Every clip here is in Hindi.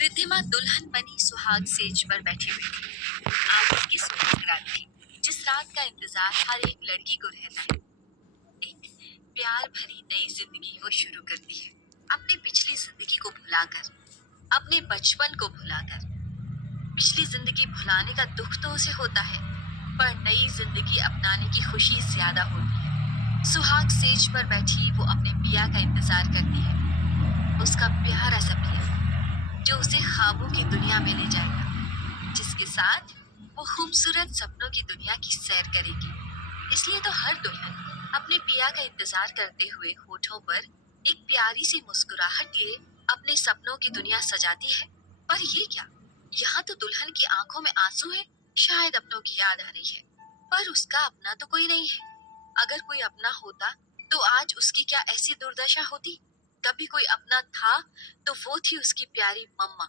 रिद्धिमा दुल्हन बनी सुहाग सेज पर बैठी हुई थी। आज उनकी सुहाग रात थी, जिस रात का इंतजार हर एक लड़की को रहता है। एक प्यार भरी नई जिंदगी वो शुरू करती है, अपनी पिछली जिंदगी को भुलाकर, अपने बचपन को भुलाकर। पिछली जिंदगी भुलाने का दुख तो उसे होता है, पर नई जिंदगी अपनाने की खुशी ज्यादा होती है। सुहाग सेज पर बैठी वो अपने पिया का इंतजार करती है, उसका प्यारा सा पिया जो उसे ख्वाबों की दुनिया में ले जाएगा, जिसके साथ वो खूबसूरत सपनों की दुनिया की सैर करेगी। इसलिए तो हर दुल्हन अपने पिया का इंतजार करते हुए होठों पर एक प्यारी सी मुस्कुराहट लिए अपने सपनों की दुनिया सजाती है। पर ये क्या, यहाँ तो दुल्हन की आंखों में आंसू है, शायद अपनों की याद आ रही है। पर उसका अपना तो कोई नहीं है। अगर कोई अपना होता तो आज उसकी क्या ऐसी दुर्दशा होती। कभी कोई अपना था तो वो थी उसकी प्यारी मम्मा,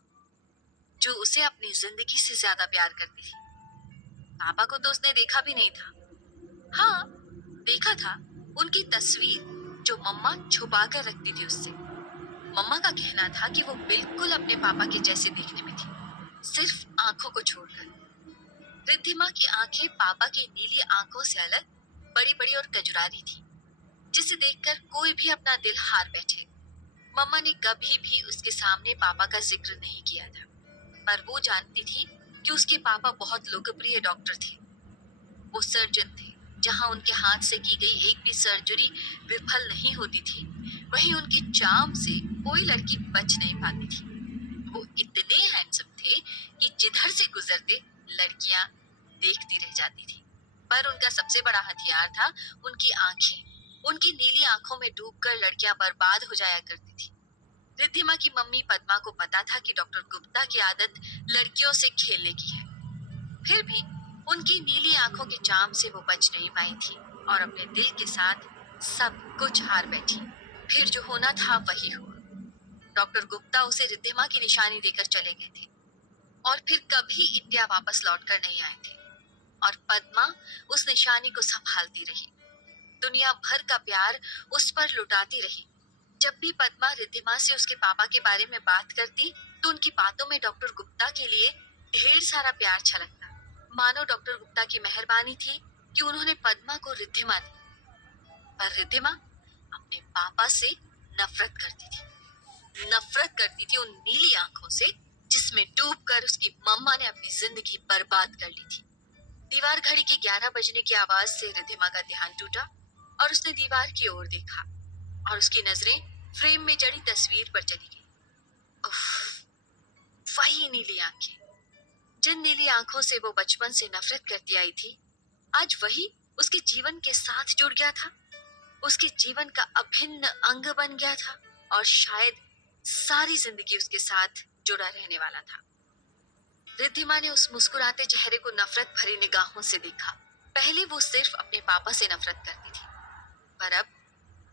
जो उसे अपनी जिंदगी से ज्यादा प्यार करती थी। पापा को तो उसने देखा भी नहीं था। हाँ, देखा था उनकी तस्वीर जो मम्मा छुपा कर रखती थी उससे। मम्मा का कहना था कि वो बिल्कुल अपने पापा के जैसे देखने में थी, सिर्फ आंखों को छोड़कर। रिद्धिमा की आंखें पापा की नीली आंखों से अलग, बड़ी बड़ी और कजुरारी थी, जिसे देखकर कोई भी अपना दिल हार बैठे। मम्मा ने कभी भी उसके सामने पापा का जिक्र नहीं किया था, पर वो जानती थी कि उसके पापा बहुत लोकप्रिय डॉक्टर थे। वो सर्जन थे। जहां उनके हाथ से की गई एक भी सर्जरी विफल नहीं होती थी, वहीं उनके चार्म से कोई लड़की बच नहीं पाती थी। वो इतने हैंडसम थे कि जिधर से गुजरते लड़कियां देखती रह जाती थी। पर उनका सबसे बड़ा हथियार था उनकी आंखें। उनकी नीली आंखों में डूबकर लड़कियां बर्बाद हो जाया करती थी। रिद्धिमा की मम्मी पद्मा को पता था कि डॉक्टर गुप्ता की आदत लड़कियों से खेलने की है। फिर भी उनकी नीली आंखों के जाम से वो बच नहीं पाई थी और अपने दिल के साथ सब कुछ हार बैठी। फिर जो होना था वही हुआ। डॉक्टर गुप्ता उसे रिद्धिमा की निशानी देकर चले गए थे और फिर कभी इंडिया वापस लौटकर नहीं आए थे। और पद्मा उस निशानी को संभालती रही, दुनिया भर का प्यार उस पर लुटाती रही। जब भी पद्मा रिद्धिमा से उसके पापा के बारे में बात करती तो उनकी बातों में डॉक्टर गुप्ता के लिए ढेर सारा प्यार छलकता, मानो डॉक्टर गुप्ता की मेहरबानी थी कि उन्होंने पद्मा को रिद्धिमा दी। पर रिद्धिमा अपने पापा से नफरत करती थी, नफरत करती थी उन नीली आंखों से जिसमें डूबकर उसकी मम्मा ने अपनी जिंदगी बर्बाद कर ली थी। दीवार घड़ी के 11 बजने की आवाज से रिद्धिमा का ध्यान टूटा और उसने दीवार की ओर देखा और उसकी नजरें फ्रेम में जड़ी तस्वीर पर चली गई। उफ, वही नीली आंखें, जिन नीली आंखों से वो बचपन से नफरत करती आई थी, आज वही उसके जीवन के साथ जुड़ गया था, उसके जीवन का अभिन्न अंग बन गया था और शायद सारी जिंदगी उसके साथ जुड़ा रहने वाला था। रिद्धिमा ने उस मुस्कुराते चेहरे को नफरत भरी निगाहों से देखा। पहले वो सिर्फ अपने पापा से नफरत करती थी, पर अब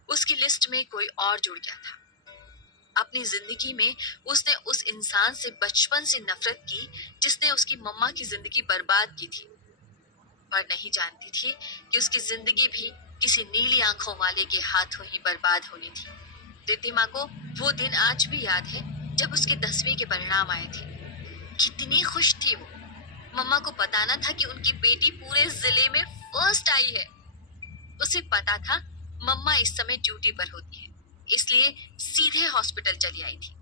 उसकी लिस्ट में कोई और जुड़ गया था। अपनी जिंदगी में उसने उस इंसान से बचपन से नफरत की जिसने उसकी मम्मा की जिंदगी बर्बाद की थी, पर नहीं जानती थी कि उसकी जिंदगी भी किसी नीली आंखों वाले के हाथों ही बर्बाद होनी थी। रिद्धिमा को वो दिन आज भी याद है जब उसके 10वीं के परिणाम आए थे। कितनी खुश थी वो। मम्मा को पता न था कि उनकी बेटी पूरे जिले में फर्स्ट आई है। उसे पता था मम्मा इस समय ड्यूटी पर होती है, इसलिए सीधे हॉस्पिटल चली आई थी।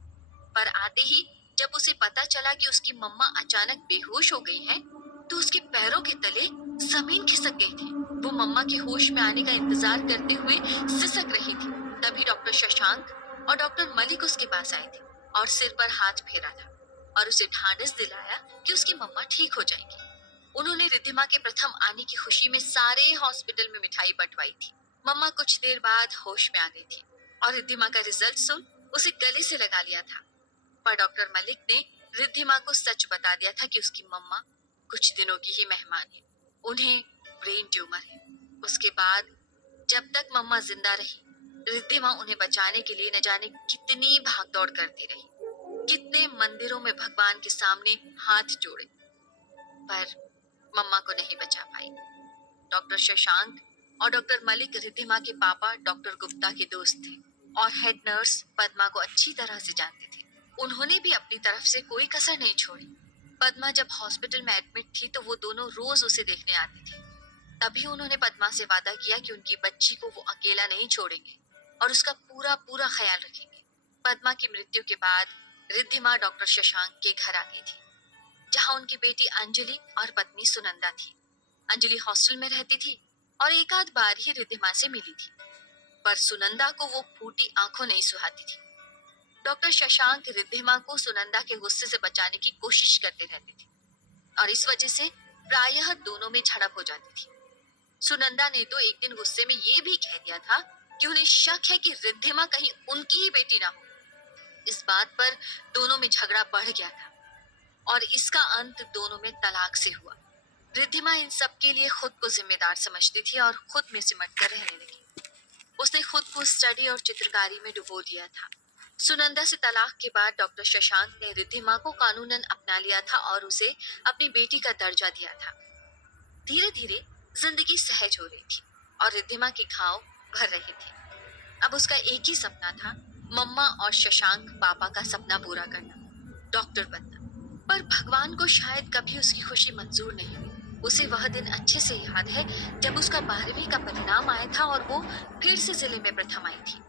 पर आते ही जब उसे पता चला कि उसकी मम्मा अचानक बेहोश हो गई हैं, तो उसके पैरों के तले जमीन खिसक गई थी। वो मम्मा के होश में आने का इंतजार करते हुए सिसक रही थी। तभी डॉक्टर शशांक और डॉक्टर मलिक उसके पास आए थे और सिर पर हाथ फेरा था और उसे ढांढस दिलाया कि उसकी मम्मा ठीक हो जाएगी। उन्होंने रिद्धिमा के प्रथम आने की खुशी में सारे हॉस्पिटल में मिठाई बंटवाई थी। मम्मा कुछ देर बाद होश में आ गई थी और रिद्धिमा का रिजल्ट सुन उसे गले से लगा लिया था। पर डॉक्टर मलिक ने रिद्धिमा को सच बता दिया था कि उसकी मम्मा कुछ दिनों की ही मेहमान है, उन्हें ब्रेन ट्यूमर है। उसके बाद जब तक मम्मा जिंदा रही, रिद्धिमा उन्हें बचाने के लिए न जाने कितनी भागदौड़ करती रही, कितने मंदिरों में भगवान के सामने हाथ जोड़े, पर मम्मा को नहीं बचा पाई। डॉक्टर शशांक और डॉक्टर मलिक रिद्धिमा के पापा डॉक्टर गुप्ता के दोस्त थे और हेड नर्स पद्मा को अच्छी तरह से जानते थे। उन्होंने भी अपनी तरफ से कोई कसर नहीं छोड़ी। पद्मा जब हॉस्पिटल में एडमिट थी तो वो दोनों रोज उसे देखने आती थी। तभी उन्होंने पद्मा से वादा किया कि उनकी बच्ची को वो अकेला नहीं छोड़ेंगे और उसका पूरा पूरा ख्याल रखेंगे। पद्मा की मृत्यु के बाद रिद्धिमा डॉक्टर शशांक के घर आ गई थी, जहां उनकी बेटी अंजलि और पत्नी सुनंदा थी। अंजलि हॉस्टल में रहती थी और एक आध बार ही रिद्धिमा से मिली थी, पर सुनंदा को वो फूटी आंखों नहीं सुहाती थी। डॉक्टर शशांक रिद्धिमा को सुनंदा के गुस्से से बचाने की कोशिश करते रहते थे और इस वजह से प्रायः दोनों में झड़प हो जाती थी। सुनंदा ने तो एक दिन गुस्से में ये भी कह दिया था कि उन्हें शक है कि रिद्धिमा कहीं उनकी ही बेटी ना हो। इस बात पर दोनों में झगड़ा बढ़ गया था और इसका अंत दोनों में तलाक से हुआ। रिद्धिमा इन सब के लिए खुद को जिम्मेदार समझती थी और खुद में सिमट कर रहने लगी। उसने खुद को स्टडी और चित्रकारी में डुबो दिया था। सुनंदा से तलाक के बाद डॉक्टर शशांक ने रिद्धिमा को कानूनन अपना लिया था और उसे अपनी बेटी का दर्जा दिया था। धीरे धीरे जिंदगी सहज हो रही थी और रिद्धिमा के घाव भर रहे थे। अब उसका एक ही सपना था, मम्मा और शशांक पापा का सपना पूरा करना, डॉक्टर बनना। पर भगवान को शायद कभी उसकी खुशी मंजूर नहीं हुई। उसे वह दिन अच्छे से याद है जब उसका 12वीं का परिणाम आया था और वो फिर से जिले में प्रथम आई थी।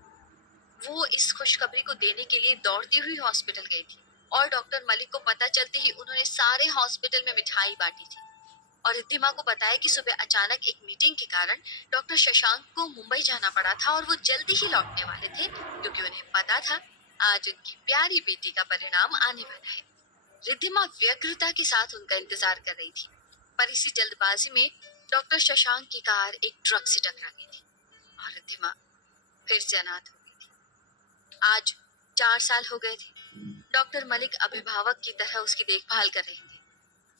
वो इस खुशखबरी को देने के लिए दौड़ती हुई हॉस्पिटल गई थी और डॉक्टर मलिक को पता चलते ही उन्होंने सारे हॉस्पिटल में मिठाई बांटी थी और रिद्धिमा को बताया कि सुबह अचानक एक मीटिंग के कारण डॉक्टर शशांक को मुंबई जाना पड़ा था और वो जल्दी ही लौटने वाले थे, क्योंकि उन्हें पता था आज उनकी प्यारी बेटी का परिणाम आने वाला है। रिद्धिमा व्यग्रता के साथ उनका इंतजार कर रही थी, पर इसी जल्दबाजी में डॉक्टर शशांक की कार एक ट्रक से टकरा गई थी और रिद्धिमा फिर से अनाथ हो गई थी। आज 4 साल हो गए थे। डॉक्टर मलिक अभिभावक की तरह उसकी देखभाल कर रहे थे।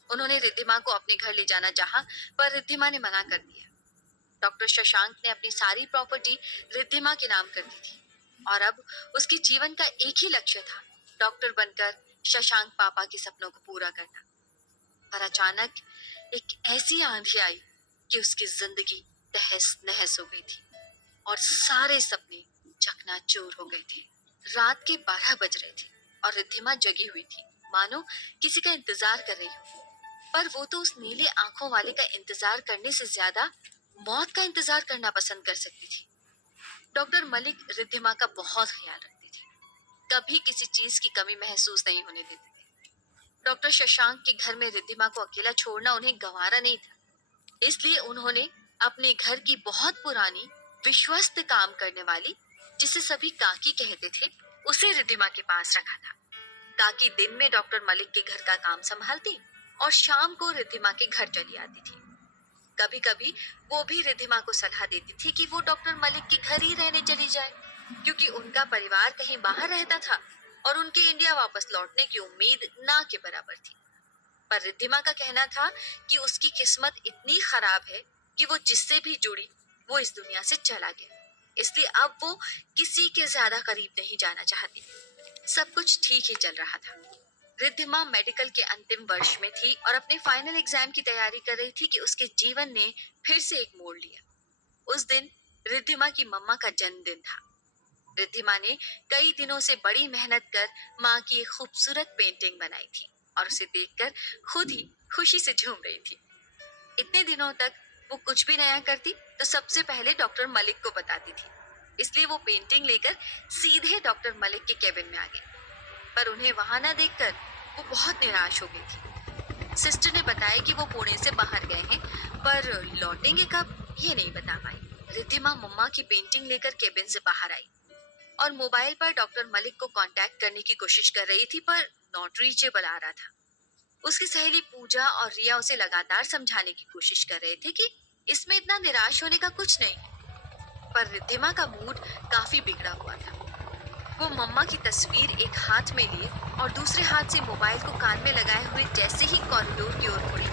उन्होंने रिद्धिमा को अपने घर ले जाना चाहा, पर रिद्धिमा ने मना कर दिया। डॉक्टर शशांक ने अपनी सारी प्रॉपर्टी रिद्धिमा के नाम कर दी थी और अब उसके जीवन का एक ही लक्ष्य था, डॉक्टर बनकर शशांक पापा के सपनों को पूरा करना। पर अचानक एक ऐसी आंधी आई कि उसकी जिंदगी तहस नहस हो गई थी और सारे सपने चकनाचूर हो गए थे। रात के 12 बज रहे थे और रिद्धिमा जगी हुई थी, मानो किसी का इंतजार कर रही हो। पर वो तो उस नीले आंखों वाले का इंतजार करने से ज्यादा मौत का इंतजार करना पसंद कर सकती थी। डॉक्टर मलिक रिद्धिमा का बहुत ख्याल रखते थे, कभी किसी चीज की कमी महसूस नहीं होने देते थे। डॉक्टर शशांक के घर में रिद्धिमा को अकेला छोड़ना उन्हें गंवारा नहीं था, इसलिए उन्होंने अपने घर की बहुत पुरानी विश्वस्त काम करने वाली, जिसे सभी काकी कहते थे, उसे रिद्धिमा के पास रखा था। काकी दिन में डॉक्टर मलिक के घर का काम संभालती और शाम को रिद्धिमा के घर चली आती थी। कभी कभी वो भी रिद्धिमा को सलाह देती थी कि वो डॉक्टर मलिक के घर ही रहने चली जाए, क्योंकि उनका परिवार कहीं बाहर रहता था और उनके इंडिया वापस लौटने की उम्मीद ना के बराबर थी। पर रिद्धिमा का कहना था कि उसकी किस्मत इतनी खराब है कि वो जिससे भी जुड़ी वो इस दुनिया से चला गया, इसलिए अब वो किसी के ज्यादा करीब नहीं जाना चाहती। सब कुछ ठीक ही चल रहा था। रिद्धिमा मेडिकल के अंतिम वर्ष में थी और अपने फाइनल एग्जाम की तैयारी कर रही थी कि उसके जीवन ने फिर से एक मोड़ लिया। उस दिन रिद्धिमा की मम्मा का जन्मदिन था। रिद्धिमा ने कई दिनों से बड़ी मेहनत कर माँ की एक खूबसूरत पेंटिंग बनाई थी और उसे देखकर खुद ही खुशी से झूम रही थी। इतने दिनों तक वो कुछ भी नया करती तो सबसे पहले डॉक्टर मलिक को बताती थी, इसलिए वो पेंटिंग लेकर सीधे डॉक्टर मलिक के केबिन में आ गई। पर उन्हें वहां न देखकर वो बहुत निराश हो गई थी। सिस्टर ने बताया कि वो पुणे से बाहर गए हैं, पर लौटेंगे कब ये नहीं बता पाई। रिद्धिमा मम्मा की पेंटिंग लेकर केबिन से बाहर आई और मोबाइल पर डॉक्टर मलिक को कांटेक्ट करने की कोशिश कर रही थी, पर नॉट रीचेबल आ रहा था। उसकी सहेली पूजा और रिया उसे लगातार समझाने की कोशिश कर रहे थे कि इसमें इतना निराश होने का कुछ नहीं है, पर रिद्धिमा का मूड काफी बिगड़ा हुआ था। वो मम्मा की तस्वीर एक हाथ में लिए और दूसरे हाथ से मोबाइल को कान में लगाए हुए जैसे ही कॉरिडोर की ओर मुड़ी,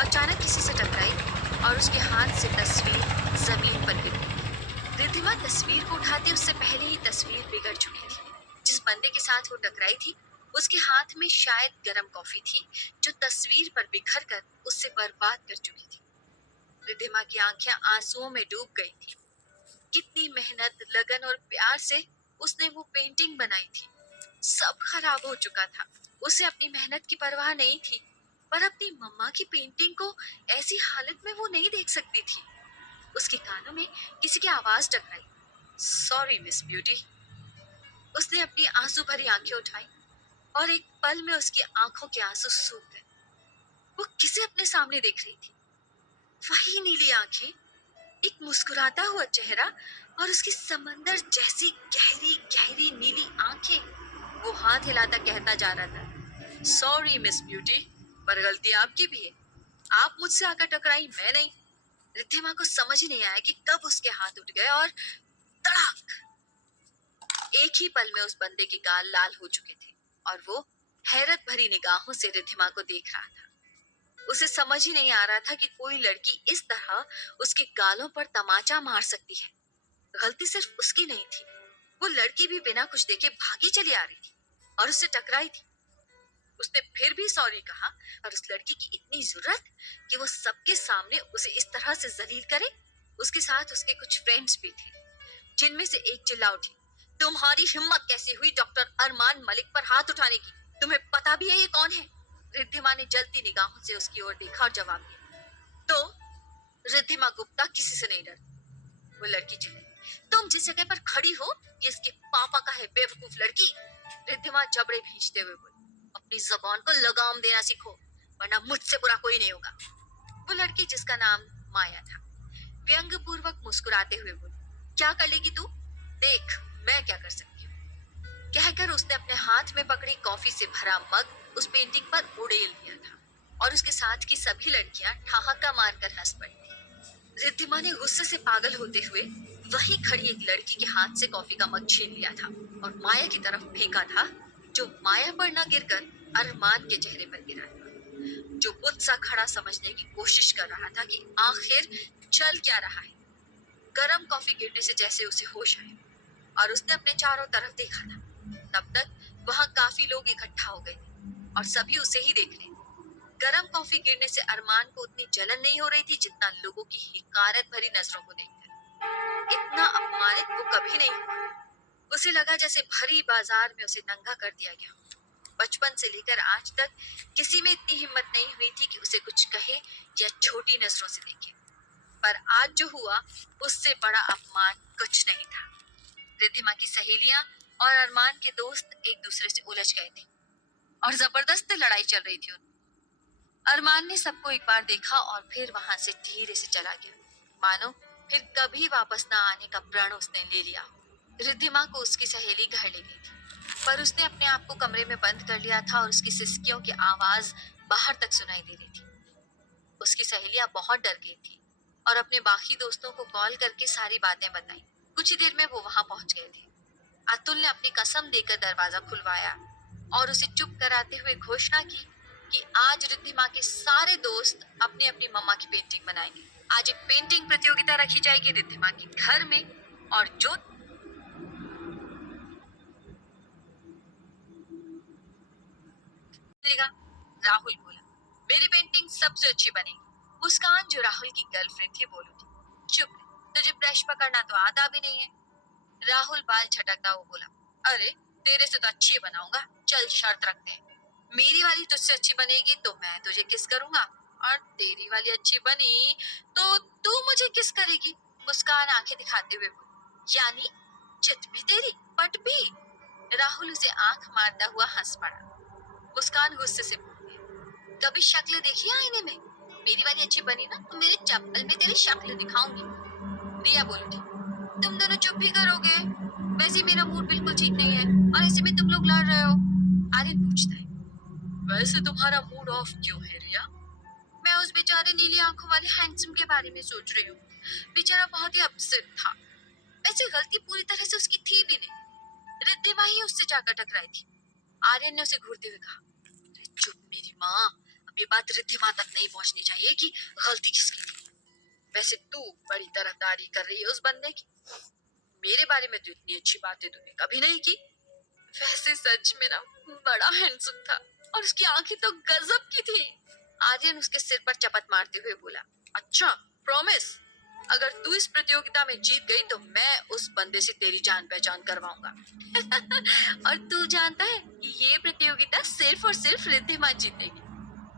अचानक किसी से टकराई और उसके हाथ से तस्वीर जमीन पर गिर गई। रिद्धिमा तस्वीर को उठाती उससे पहले ही तस्वीर बिगड़ चुकी थी। जिस बंदे के साथ वो टकराई थी उसके हाथ में शायद गर्म कॉफी थी, जो तस्वीर पर बिखर कर उससे बर्बाद कर चुकी थी। रिद्धिमा की आंखें आंसुओं में डूब गई थी। कितनी मेहनत, लगन और प्यार से उसने वो पेंटिंग बनाई थी, सब खराब हो चुका था। उसे अपनी मेहनत की परवाह नहीं थी, पर अपनी मम्मा की पेंटिंग को ऐसी हालत में वो नहीं देख सकती थी। उसके कानों में किसी की आवाज टकराई। Sorry miss beauty. उसने अपनी आंसू भरी आंखें उठाई और एक पल में उसकी आंखों के आंसू सूख गए। वो किसे अपने सामने देख रही थी? वही नीली आंखें, एक मुस्कुराता हुआ चेहरा और उसकी समंदर जैसी गहरी गहरी नीली आंखें। वो हाथ हिलाता कहता जा रहा था, सॉरी मिस ब्यूटी, पर गलती आपकी भी है। आप मुझसे आकर टकराई, मैं नहीं। रिद्धिमा को समझ ही नहीं आया कि कब उसके हाथ उठ गए और तड़ाक! एक ही पल में उस बंदे के गाल लाल हो चुके थे और वो हैरत भरी निगाहों से रिद्धिमा को देख रहा था। उसे समझ ही नहीं आ रहा था कि कोई लड़की इस तरह उसके गालों पर तमाचा मार सकती है। गलती सिर्फ उसकी नहीं थी। वो लड़की भी बिना कुछ देखे भागी चली आ रही थी और उससे टकराई थी। उसने फिर भी सॉरी कहा और उस लड़की की इतनी जरूरत कि वो सबके सामने उसे इस तरह से जलील करे। उसके साथ उसके कुछ फ्रेंड्स भी थे, जिनमें से एक चिल्ला उठी, तुम्हारी हिम्मत कैसे हुई डॉक्टर अरमान मलिक पर हाथ उठाने की? तुम्हें पता भी है ये कौन है? रिद्धिमा ने जलती निगाहों से उसकी ओर देखा और जवाब दिया, तो रिद्धिमा गुप्ता किसी से नहीं डरती। वो लड़की चिल्लाई, तुम जिस जगह पर खड़ी हो ये इसके पापा का है, बेवकूफ लड़की। रिद्धिमा जबड़े भींचते हुए बोली, अपनी जबान को लगाम देना सीखो, वरना मुझसे बुरा कोई नहीं होगा। वो लड़की जिसका नाम माया था व्यंग पूर्वक मुस्कुराते हुए बोली, क्या कर लेगी तू? देख मैं क्या कर सकती हूँ। कहकर उसने अपने हाथ में पकड़ी कॉफी से भरा मग उस पेंटिंग पर उड़ेल दिया था और उसके साथ की सभी लड़कियां ठहाका मारकर हंस पड़ी। रिद्धिमा ने गुस्से से पागल होते हुए वहीं खड़ी एक लड़की के हाथ से कॉफी का मग छीन लिया था और माया की तरफ फेंका था, जो माया पर न गिरकर अरमान के चेहरे पर गिरा था, जो बुत सा खड़ा समझने की कोशिश कर रहा था कि आखिर चल क्या रहा है। गरम कॉफी गिरने से जैसे उसे होश आया और उसने अपने चारों तरफ देखा था। तब तक वहां काफी लोग इकट्ठा हो गए थे और सभी उसे ही देख रहे थे। गरम कॉफी गिरने से अरमान को उतनी जलन नहीं हो रही थी जितना लोगों की हिकारत भरी नजरों को देखकर। इतना अपमानित वो कभी नहीं हुआ। उसे लगा जैसे भरी बाजार में उसे नंगा कर दिया गया। बचपन से लेकर आज तक किसी में इतनी हिम्मत नहीं हुई थी कि उसे कुछ कहे या छोटी नजरों से देखे। पर आज जो हुआ उससे बड़ा अपमान कुछ नहीं था। रिद्धिमा की सहेलियां और अरमान के दोस्त एक दूसरे से उलझ गए थे और जबरदस्त लड़ाई चल रही थी। अरमान ने सबको एक बार देखा और फिर वहां से धीरे से चला गया, मानो फिर कभी वापस ना आने का प्रण उसने ले लिया। रिद्धिमा को उसकी सहेली घर ले गई थी, पर उसने अपने आप को कमरे में बंद कर लिया था और उसकी सिसकियों की आवाज बाहर तक सुनाई दे रही थी। उसकी सहेलियां बहुत डर गई थी और अपने बाकी दोस्तों को कॉल करके सारी बातें बताई। कुछ ही देर में वो वहां पहुंच गए थे। अतुल ने अपनी कसम देकर दरवाजा खुलवाया और उसे चुप कराते हुए घोषणा की कि आज रिद्धिमा के सारे दोस्त अपनी अपनी मम्मा की पेंटिंग बनाएंगे। आज एक पेंटिंग प्रतियोगिता रखी जाएगी रिद्धिमा के घर में और जो जीतेगा। राहुल बोला, मेरी पेंटिंग सबसे अच्छी बनेगी। मुस्कान जो राहुल की गर्लफ्रेंड थी बोल उठी, चुप रह, तुझे ब्रश पकड़ना तो आता भी नहीं है। राहुल बाल झटकता हुआ बोला, अरे तेरे से तो अच्छी बनाऊंगा, चल शर्त रखते हैं। मेरी वाली तुझसे अच्छी बनेगी तो मैं तुझे किस करूंगा और तेरी वाली अच्छी बनी तो तू मुझे किस करेगी। मुस्कान आंखें दिखाते हुए बोली, यानी चित भी तेरी पट भी। राहुल उसे आंख मारता हुआ हंस पड़ा। मुस्कान गुस्से से बोली, कभी शक्ल देखी है आईने में? मेरी वाली अच्छी बनी ना तो मेरे चप्पल में तेरी शक्ल दिखाऊंगी। रिया बोली थी, तुम दोनों चुप भी करोगे? वैसे मेरा मूड बिल्कुल ठीक नहीं है और ऐसे में तुम लोग लड़ रहे हो। आर्यन पूछता है, वैसे तुम्हारा मूड ऑफ क्यों है रिया? मैं उस बेचारे नीली आंखों वाले हैंडसम के बारे में सोच रही हूँ। बेचारा बहुत ही अपसेट था। वैसे गलती पूरी तरह से उसकी थी भी नहीं, रिद्धिमा ही उससे जाकर टकराई थी। आर्यन ने उसे घूरते हुए कहा, अरे चुप मेरी माँ, अब ये बात रिद्धिमा तक नहीं पहुंचनी चाहिए कि गलती किसकी थी। वैसे तू बड़ी तरफदारी कर रही है उस बंदे की। मेरे बारे में तो इतनी अच्छी बातें तूने कभी नहीं की। वैसे सच में ना बड़ा हैंडसम था और उसकी आंखें तो गजब की थी। आर्यन उसके सिर पर चपत मारते हुए बोला, अच्छा प्रॉमिस, अगर तू इस प्रतियोगिता में जीत गई तो मैं उस बंदे से तेरी जान पहचान करवाऊंगा। और तू जानता है कि ये प्रतियोगिता सिर्फ और सिर्फ रिद्धिमा जीतेगी,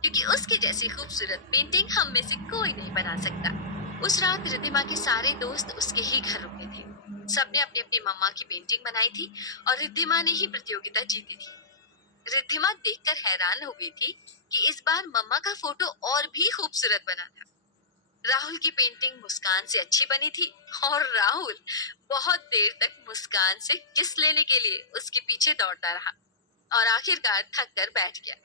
क्योंकि उसके जैसी खूबसूरत पेंटिंग हम में से कोई नहीं बना सकता। उस रात रिद्धिमा के सारे दोस्त उसके ही घर रुके थे। सबने अपनी अपनी मम्मा की पेंटिंग बनाई थी और रिद्धिमा ने ही प्रतियोगिता जीती थी। रिद्धिमा देखकर हैरान हो गई थी कि इस बार मम्मा का फोटो और भी खूबसूरत बना था। राहुल की पेंटिंग मुस्कान से अच्छी बनी थी और राहुल बहुत देर तक मुस्कान से किस लेने के लिए उसके पीछे दौड़ता रहा और आखिरकार थक कर बैठ गया।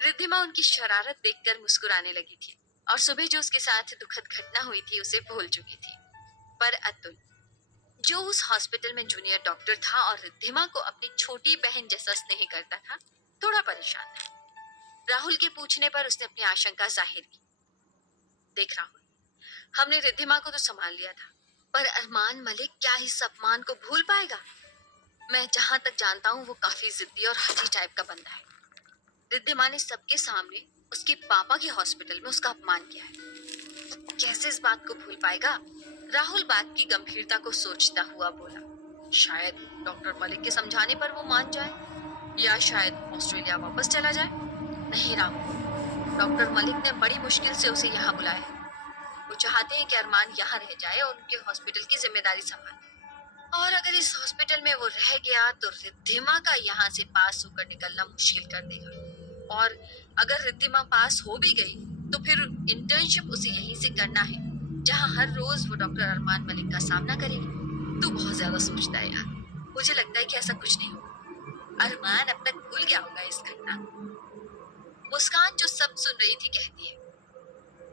रिद्धिमा उनकी शरारत देखकर मुस्कुराने लगी थी और सुबह जो उसके साथ दुखद घटना हुई थी उसे भूल चुकी थी। पर अतुल, जो उस हॉस्पिटल में जूनियर डॉक्टर था और रिद्धिमा को अपनी छोटी बहन जैसा स्नेह करता था, थोड़ा परेशान था। राहुल के पूछने पर उसने अपनी आशंका जाहिर की। देख राहुल, हमने रिद्धिमा को तो संभाल लिया था, पर अरमान मलिक क्या इस अपमान को भूल पाएगा? मैं जहां तक जानता हूँ वो काफी जिद्दी और हठी टाइप का बंदा है। रिद्धिमा ने सबके सामने उसके पापा के हॉस्पिटल में उसका अपमान किया है। कैसे इस बात को भूल पाएगा? राहुल बात की गंभीरता को सोचता हुआ बोला। शायद डॉक्टर मलिक के समझाने पर वो मान जाए, या शायद ऑस्ट्रेलिया वापस चला जाए। नहीं राहुल, डॉक्टर मलिक ने बड़ी मुश्किल से उसे यहाँ बुलाया है। वो चाहते हैं कि अरमान यहाँ रह जाए और उनके हॉस्पिटल की जिम्मेदारी संभाले। और अगर इस हॉस्पिटल में वो रह गया तो रिद्धिमा का यहाँ से पास होकर निकलना मुश्किल कर देगा। और अगर रिद्धिमा पास हो भी गई तो फिर इंटर्नशिप उसे यहीं से करना है, जहाँ हर रोज वो डॉक्टर अरमान मलिक का सामना करेगी। तू बहुत ज्यादा सोचता है यार। मुझे लगता है कि ऐसा कुछ नहीं होगा। अरमान अब तक भूल गया होगा इस घटना को। मुस्कान जो सब सुन रही थी कहती है,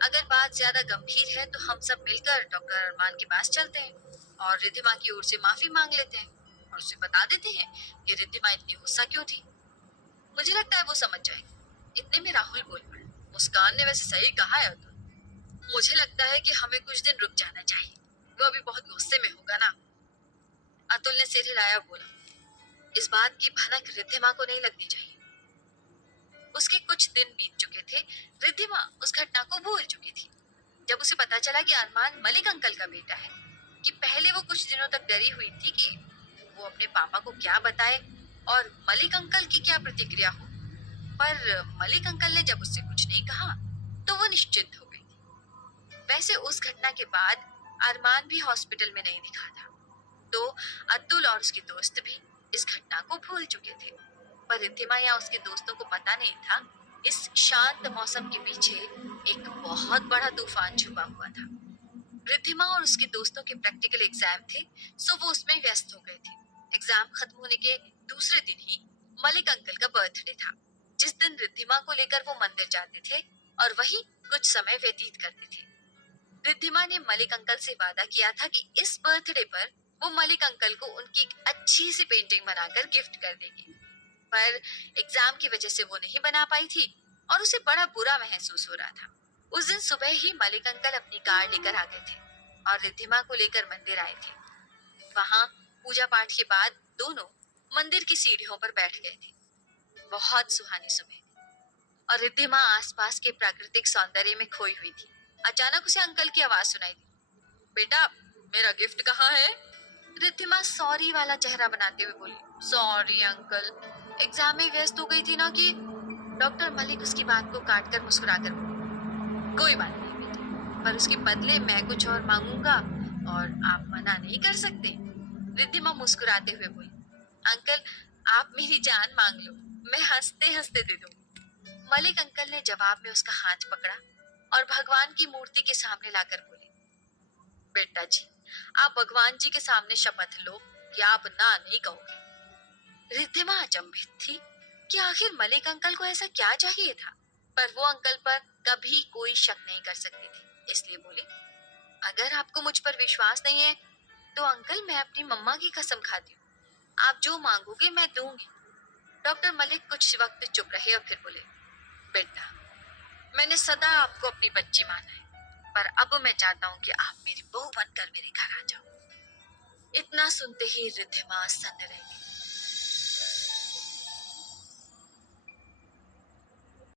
अगर बात ज्यादा गंभीर है तो हम सब मिलकर डॉक्टर अरमान के पास चलते हैं और रिद्धिमा की ओर से माफी मांग लेते हैं और उसे बता देते हैं कि रिद्धिमा इतनी गुस्सा क्यों थी। मुझे लगता है वो समझ जाएगी। इतने में राहुल बोल पड़ा। मुस्कान ने वैसे सही कहा है अतुल। मुझे लगता है कि हमें कुछ दिन रुक जाना चाहिए। वो अभी बहुत गुस्से में होगा ना। अतुल ने सिर हिलाया, बोला, इस बात की भनक रिद्धिमा को नहीं लगनी चाहिए। उसके कुछ दिन बीत चुके थे। रिद्धिमा उस घटना को भूल चुकी थी। जब उसे पता चला कि अरमान मलिक अंकल का बेटा है, कि पहले वो कुछ दिनों तक डरी हुई थी कि वो अपने पापा को क्या बताए और मलिक अंकल की क्या प्रतिक्रिया हो। पर मलिक अंकल ने जब उससे कुछ नहीं कहा तो वो निश्चिंत हो गई थी। वैसे उस घटना के बाद अरमान भी हॉस्पिटल में नहीं दिखा था, तो अतुल और उसके दोस्त भी इस घटना को भूल चुके थे। पर रिद्धिमा या उसके दोस्तों को पता नहीं था इस शांत मौसम के पीछे एक बहुत बड़ा तूफान छुपा हुआ था। रिद्धिमा और उसके दोस्तों के प्रैक्टिकल एग्जाम थे, सो वो उसमें व्यस्त हो गए थे। एग्जाम खत्म होने के दूसरे दिन ही मलिक अंकल का बर्थडे था, जिस दिन रिद्धिमा को लेकर वो मंदिर जाते थे और वहीं कुछ समय व्यतीत करते थे। रिद्धिमा ने मलिक अंकल से वादा किया था कि इस बर्थडे पर वो मलिक अंकल को उनकी एक अच्छी सी पेंटिंग बनाकर गिफ्ट कर देगी। पर एग्जाम की वजह से वो नहीं बना पाई थी और उसे बड़ा बुरा महसूस हो रहा था। उस दिन सुबह ही मलिक अंकल अपनी कार लेकर आ गए थे और रिद्धिमा को लेकर मंदिर आए थे। वहां पूजा पाठ के बाद दोनों मंदिर की सीढ़ियों पर बैठ गए थे। बहुत सुहानी सुबह थी और रिद्धिमा आसपास के प्राकृतिक सौंदर्य में खोई हुई थी। अचानक उसे अंकल की आवाज सुनाई दी, बेटा मेरा गिफ्ट कहाँ है? रिद्धिमा सॉरी वाला चेहरा बनाते हुए बोली, सॉरी अंकल, एग्जाम में व्यस्त हो गई थी ना कि। डॉक्टर मलिक उसकी बात को काट कर मुस्कुराकर बोले, कोई बात नहीं बेटी, पर उसके बदले मैं कुछ और मांगूंगा और आप मना नहीं कर सकते। रिद्धिमा मुस्कुराते हुए बोली, अंकल आप मेरी जान मांग लो, मैं हंसते हंसते दे दूंगी। मलिक अंकल ने जवाब में उसका हाथ पकड़ा और भगवान की मूर्ति के सामने लाकर बोले, बेटा जी आप भगवान जी के सामने शपथ लो कि आप ना नहीं कहोगे। रिद्धिमा अचंभित थी कि आखिर मलिक अंकल को ऐसा क्या चाहिए था, पर वो अंकल पर कभी कोई शक नहीं कर सकती थी, इसलिए बोली, अगर आपको मुझ पर विश्वास नहीं है तो अंकल मैं अपनी मम्मा की कसम खाती हूँ, आप जो मांगोगे मैं दूंगी। डॉक्टर मलिक कुछ वक्त चुप रहे और फिर बोले, बेटा मैंने सदा आपको अपनी बच्ची माना है, पर अब मैं चाहता हूँ कि आप मेरी बहू बनकर मेरे घर आ जाओ। इतना सुनते ही रिद्धिमा सन्न रह गई।